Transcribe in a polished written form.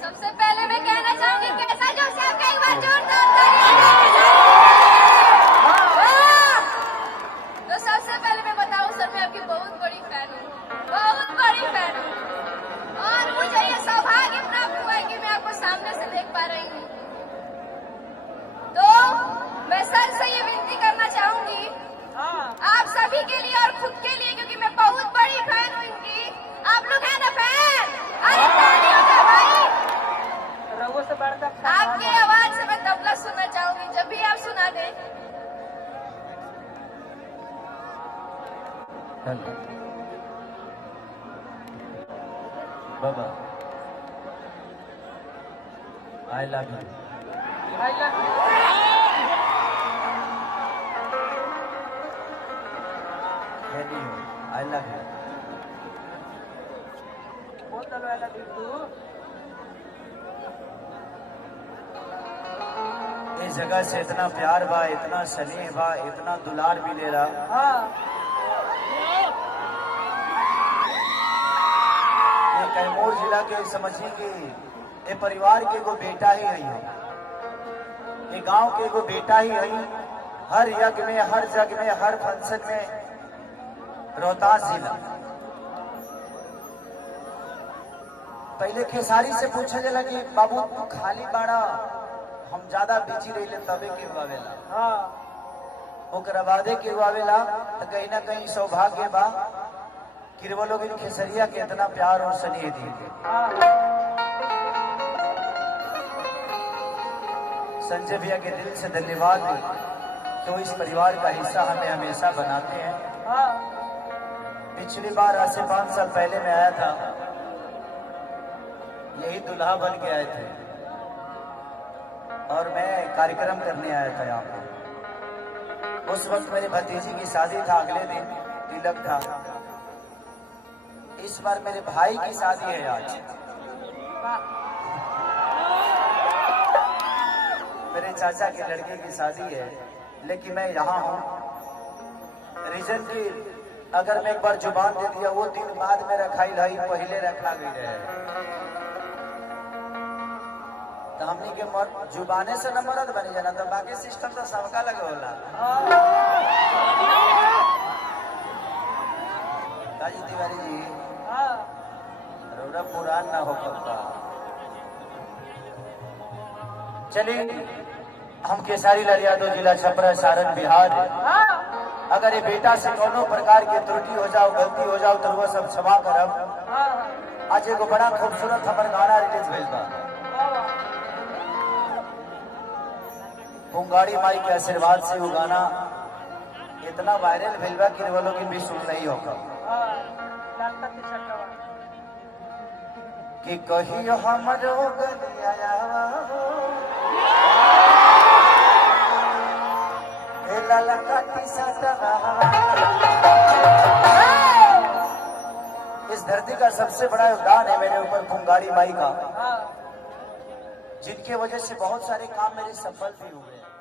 सबसे पहले मैं कहना चाहूंगी कैसा जोश है आपका, एक बार जोरदार तो सबसे पहले मैं बताऊं सर, मैं आपकी बहुत बड़ी फैन हूँ, बहुत बड़ी फैन हूँ, और मुझे ये सौभाग्य प्राप्त हुआ है कि मैं आपको सामने से देख पा रही हूँ। तो मैं सर से ये विनती करना चाहूंगी आप सभी के लिए और खुद के लिए, क्योंकि मैं बहुत बड़ी फैन हूँ इनकी। आप लोग हैं ना फैन? अरे ताली हो जाए भाई। आपकी आवाज से मैं तबला सुनना चाहूंगी, जब भी आप सुना दें। बाबा I love you, I love you. I love you. बोल दो आई लव यू तू। इस जगह से इतना प्यार बा, इतना स्नेह बा, इतना दुलार मिले रहा। ये कैमूर जिला के समझिए कि ये परिवार के एगो बेटा ही है, ये गांव के एगो बेटा ही है। हर यज्ञ में, हर जग में, हर फंक्शन में रोहतास जिला। पहले खेसारी से पूछे जाला कि बाबू तू खाली बाड़ा, हम ज्यादा बिजी रही तबे के आवेला, ओकरा बादे के आवेला। तो कहीं ना कहीं सौभाग्य बा कि वो लोग इन खेसरिया के इतना प्यार और स्नेह दिए। संजय भैया के दिल से धन्यवाद, तो इस परिवार का हिस्सा हमें हमेशा बनाते हैं। पिछली बार आज से 5 साल पहले मैं आया था, यही दुल्हा बन के आए थे और मैं कार्यक्रम करने आया था यहाँ पर। उस वक्त मेरे भतीजी की शादी था, अगले दिन तिलक था। इस बार मेरे भाई की शादी है आज, मेरे चाचा के लड़के की शादी है, लेकिन मैं यहाँ हूँ। रीजन की अगर मैं एक बार जुबान दे दिया, वो दिन बाद में रखाई लाई, पहले रखा गई रहे। तो हमनी के जुबाने से न मरद बनी जाना, तो बाकी सिस्टम तो सबका लगे होला। ताजी तिवारी जी रौरा पुरान ना हो पक्का। चलिए हम केसारी लाल यादव, जिला छपरा, सारण, बिहार। अगर ये बेटा से कोनो प्रकार की त्रुटि हो जाओ, गलती हो जाओ, तो वो सब क्षमा करब। आज एगो बड़ा खूबसूरत हमार गाना रिलीज भइल बा। पुंगाड़ी माई के आशीर्वाद से वो गाना इतना वायरल भइल बा कि वो लोग भी सुन नहीं होगा कि कहियो हमरो गलिया काला काटी सटवा। इस धरती का सबसे बड़ा योगदान है मेरे ऊपर पुंगारी माई का, जिनके वजह से बहुत सारे काम मेरे सफल भी हुए हैं।